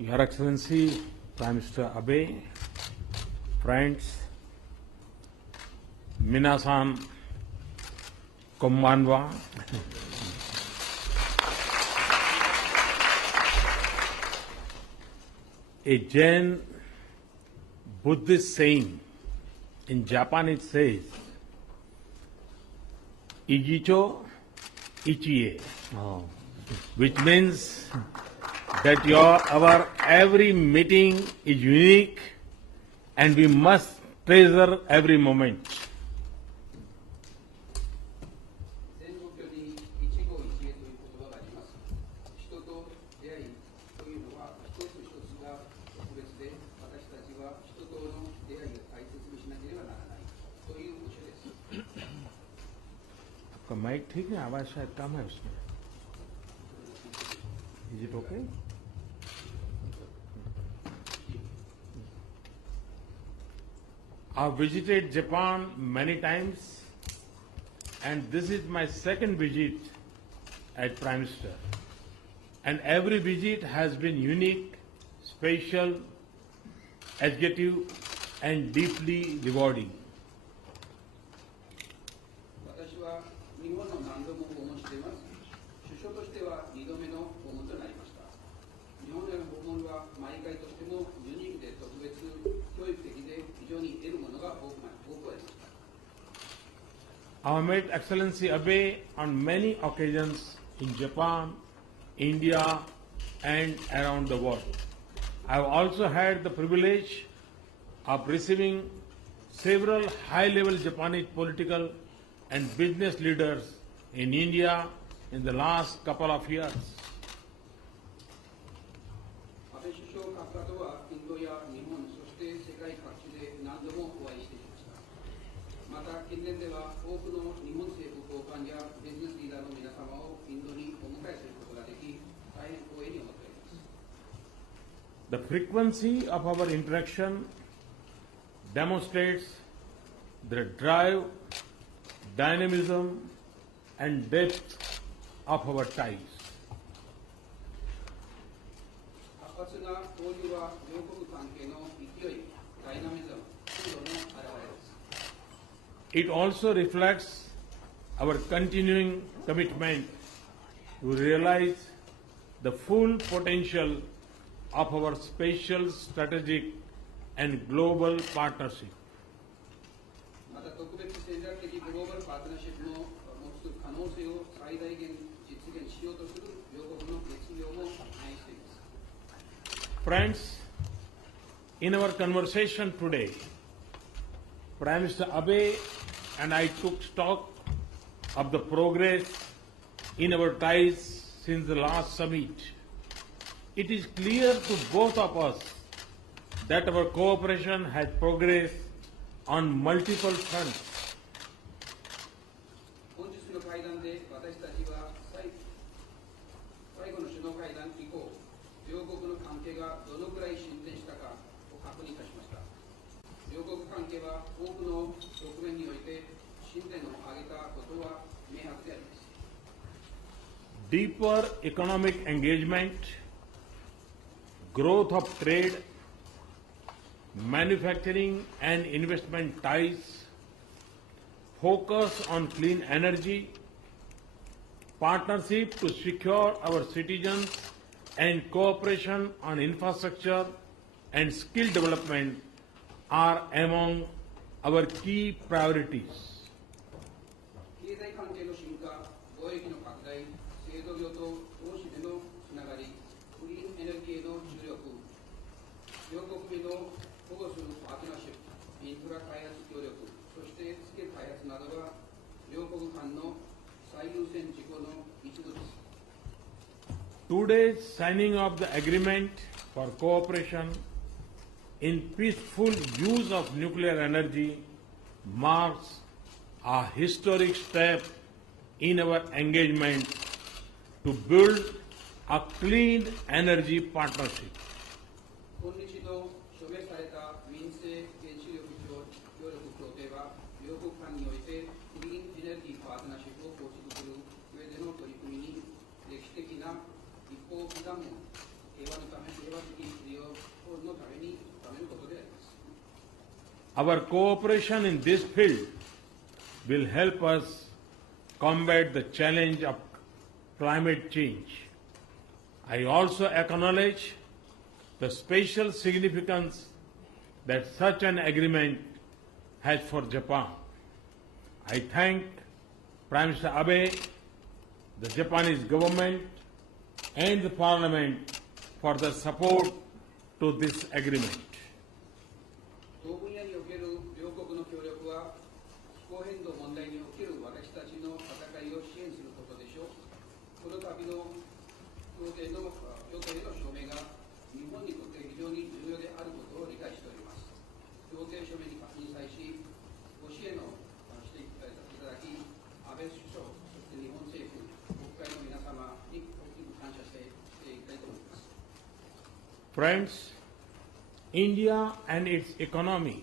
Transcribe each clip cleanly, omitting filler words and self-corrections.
Your Excellency, Prime Minister Abe, friends, minasan konbanwa. A Jain Buddhist saying in Japan it says, Ijicho Ichie, which means that our every meeting is unique and we must treasure every moment. Mic ठीक है आवाज शायद कम है उसमें is it okay I visited Japan many times and this is my second visit as Prime Minister and every visit has been unique, special, educative and deeply rewarding. I have met Excellency Abe on many occasions in Japan, India and around the world. I have also had the privilege of receiving several high-level Japanese political and business leaders in India in the last couple of years. The frequency of our interaction demonstrates the drive, dynamism and depth of our ties. It also reflects our continuing commitment to realize the full potential of our spatial, strategic and global partnership. Friends, in our conversation today, Prime Minister Abe and I took stock of the progress in our ties since the last summit. It is clear to both of us that our cooperation has progressed on multiple fronts. Deeper economic engagement, growth of trade, manufacturing and investment ties, focus on clean energy, partnership to secure our citizens and cooperation on infrastructure and skill development are among our key priorities. Today's signing of the agreement for cooperation in peaceful use of nuclear energy marks a historic step in our engagement to build a clean energy partnership. Our cooperation in this field will help us combat the challenge of climate change. I also acknowledge the special significance that such an agreement has for Japan. I thank Prime Minister Abe, the Japanese government, and the Parliament for the support to this agreement. 同分野における両国の協力は気候変動問題における私たちの戦いを支援することでしょう。この度の協定への署名が日本にとって非常に重要であることを理解しております。協定署名に際し、ご支援をしていただき、安倍首相、そして日本政府、国会の皆様に大きく感謝していきたいと思います。Friends, India and its economy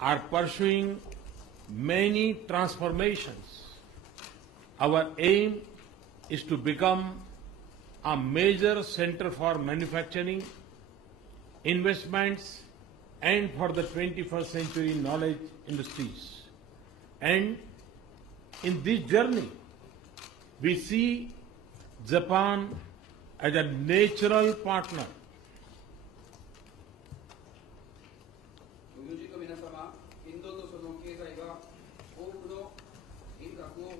are pursuing many transformations. Our aim is to become a major center for manufacturing, investments, and for the 21st century knowledge industries. And in this journey, we see Japan as a natural partner. ご友人の皆様、インドのその経済は多くの変革を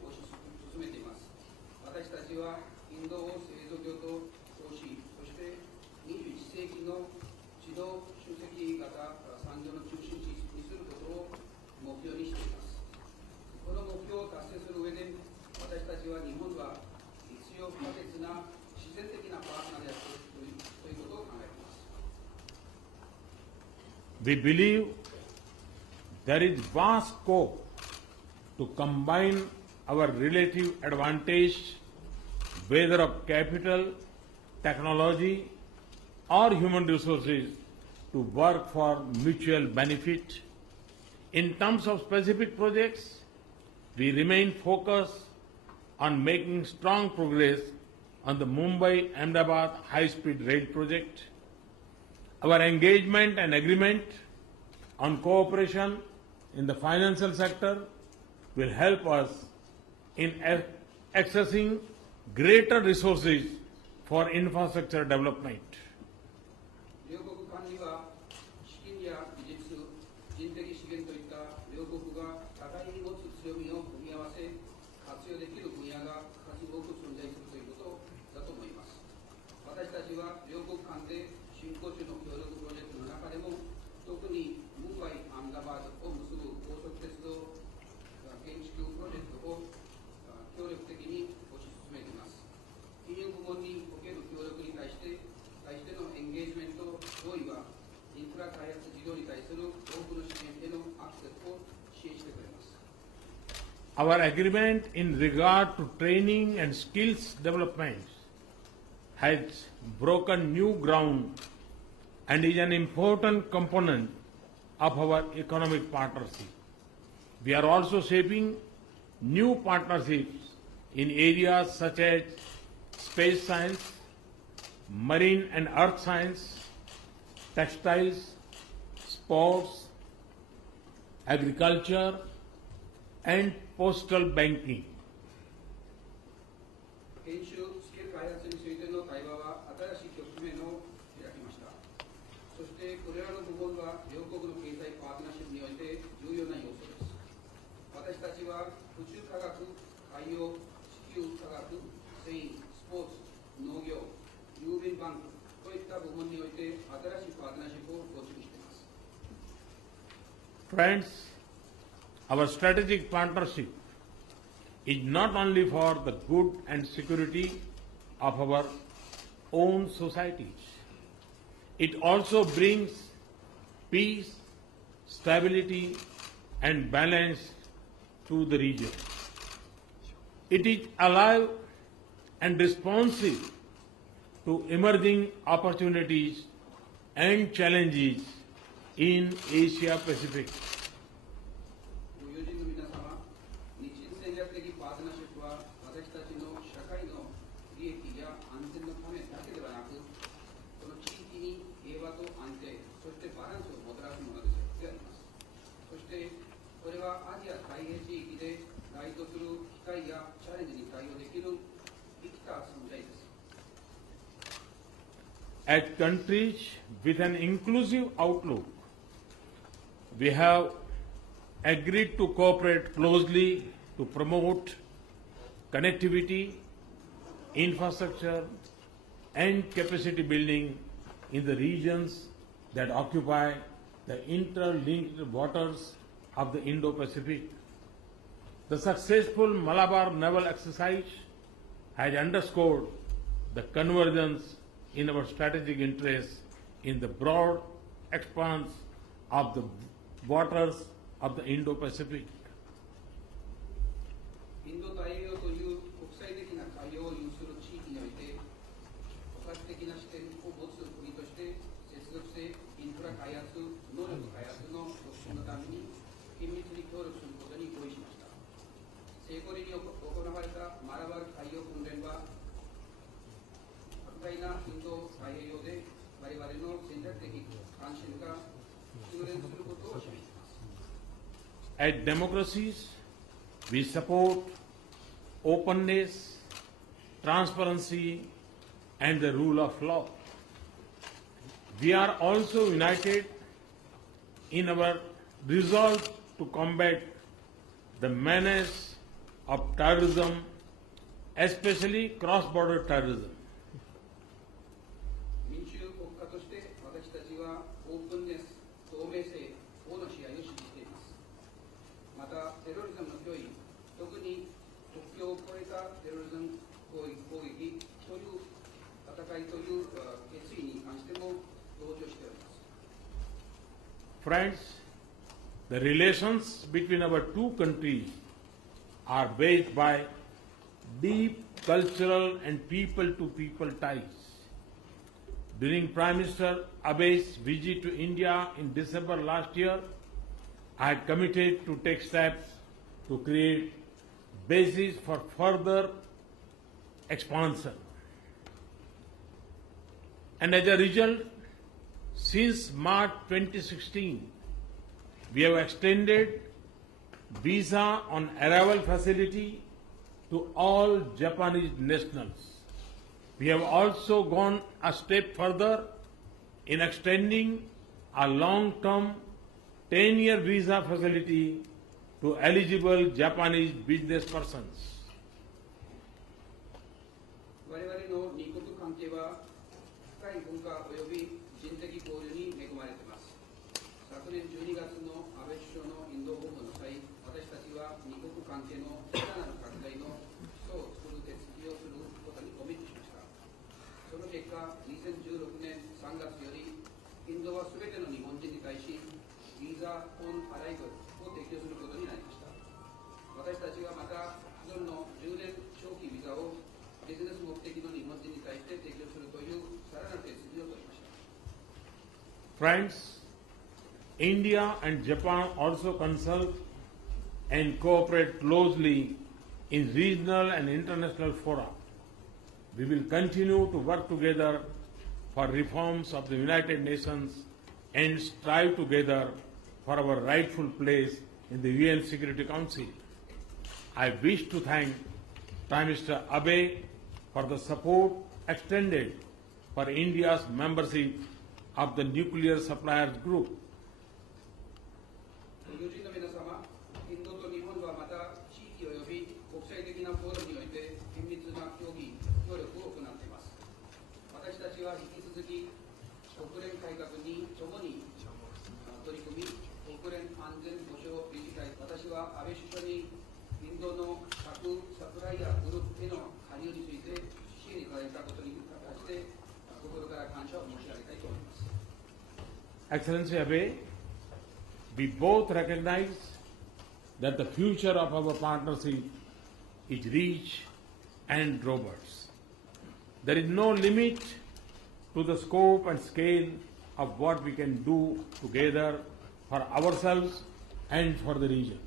進めています。私たちはインドを製造業と称し、そして21世紀の指導集積型産業の中心地にすることを目標にしています。この目標を達成する上で、私たちは日本は必要不可欠な自然的なパートナーであるということを考えています。We believe there is vast scope to combine our relative advantage, whether of capital, technology, or human resources, to work for mutual benefit. In terms of specific projects, we remain focused on making strong progress on the Mumbai-Ahmedabad high-speed rail project. Our engagement and agreement on cooperation in the financial sector will help us in accessing greater resources for infrastructure development. 両国間には資金や技術、人的資源といった両国が互いに持つ強みを組み合わせ活用できる分野が数多く存在するということだと思います。私たちは両国間で進行中の協力プロジェクトの中でも特にムンバイ・アンダバードを結ぶ高速鉄道建築プロジェクトを協力的に推し進めています。金融部門における協力に対してのエンゲージメント合意はインフラ開発事業に対する多くの資源へのアクセスを支援してくれます。Our agreement in regard to training and skills development has broken new ground and is an important component of our economic partnership. We are also shaping new partnerships in areas such as space science, marine and earth science, textiles, sports, agriculture, and postal banking. 研修スキル開発についての対話は新しい局面を開きました。そしてこれらの部分は両国の経済パートナーシップにおいて重要な要素です。私たちは宇宙科学、海洋、地球科学、繊維、スポーツ、農業、郵便バンクといった部門において新しいパートナーシップを構築しています。Friends, our strategic partnership is not only for the good and security of our own societies. It also brings peace, stability, and balance to the region. It is alive and responsive to emerging opportunities and challenges in Asia Pacific. ご友人の皆様、日印戦略的パートナーシップは私たちの社会の利益や安全のためだけではなく、As countries with an inclusive outlook, we have agreed to cooperate closely to promote connectivity, infrastructure, and capacity building in the regions that occupy the interlinked waters of the Indo-Pacific. The successful Malabar naval exercise has underscored the convergence in our strategic interests in the broad expanse of the waters of the Indo-Pacific. インド太平洋という国際的な海洋を有する地域において、包括的な視点を持つ国として接続性インフラ開発、能力開発の促進のために緊密に協力することに合意しました。成功に行われたマラバル海洋訓練は、拡大なインド太平洋で我々の戦略的関心が実現することを示します。As democracies, we support openness, transparency, and the rule of law. We are also united in our resolve to combat the menace of terrorism, especially cross-border terrorism. 民主国家として私たちはオープンネス、透明性、法の支配を支持しています。また、テロリズムの脅威、特に国境を越えたテロリズム攻撃という戦いという決意に関しても同調しております。Friends, the relations between our two countries are based by deep cultural and people-to-people ties. During Prime Minister Abe's visit to India in December last year, I had committed to take steps to create basis for further expansion. And as a result, since March 2016, we have extended visa on arrival facility to all Japanese nationals. We have also gone a step further in extending a long-term 10-year visa facility to eligible Japanese business persons. 我々の二国関係は深い文化及び人的交流に恵まれています。昨年12月の安倍首相のインド訪問の際、私たちは二国関係のさらなる拡大の基礎を作る手続きをすることにコミットしました。その結果、2016年3月より、インドはすべての日本人に対し、ビザオンアライブを提供することになりました。私たちはまた、既存の10年長期ビザをビジネス目的の日本人に対して提供するというさらなる手続きを取りました。Friends, India and Japan also consult and cooperate closely in regional and international fora. We will continue to work together for reforms of the United Nations and strive together for our rightful place in the UN Security Council. I wish to thank Prime Minister Abe for the support extended for India's membership of the Nuclear Suppliers Group. 友人の皆様、インドと日本はまた地域及び国際的なフォーラムにおいて緊密な協議、協力を行っています。私たちは引き続き国連改革に共に取り組み、国連安全保障理事会、私は安倍首相にインドの核サプライヤーグループへの加入について支援いただいたことに関して心から感謝を申し上げたいと思います。Excellency Abe, we both recognize that the future of our partnership is rich and robust. There is no limit to the scope and scale of what we can do together for ourselves and for the region.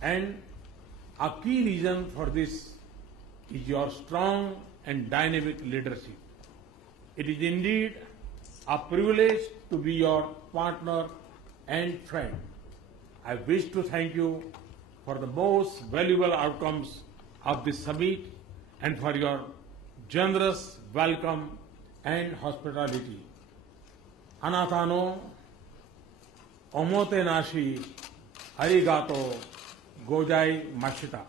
And a key reason for this is your strong and dynamic leadership. It is indeed a privilege to be your partner and friend. I wish to thank you for the most valuable outcomes of this summit and for your generous welcome and hospitality. Anatano, omotenashi, arigato, gozai mashita.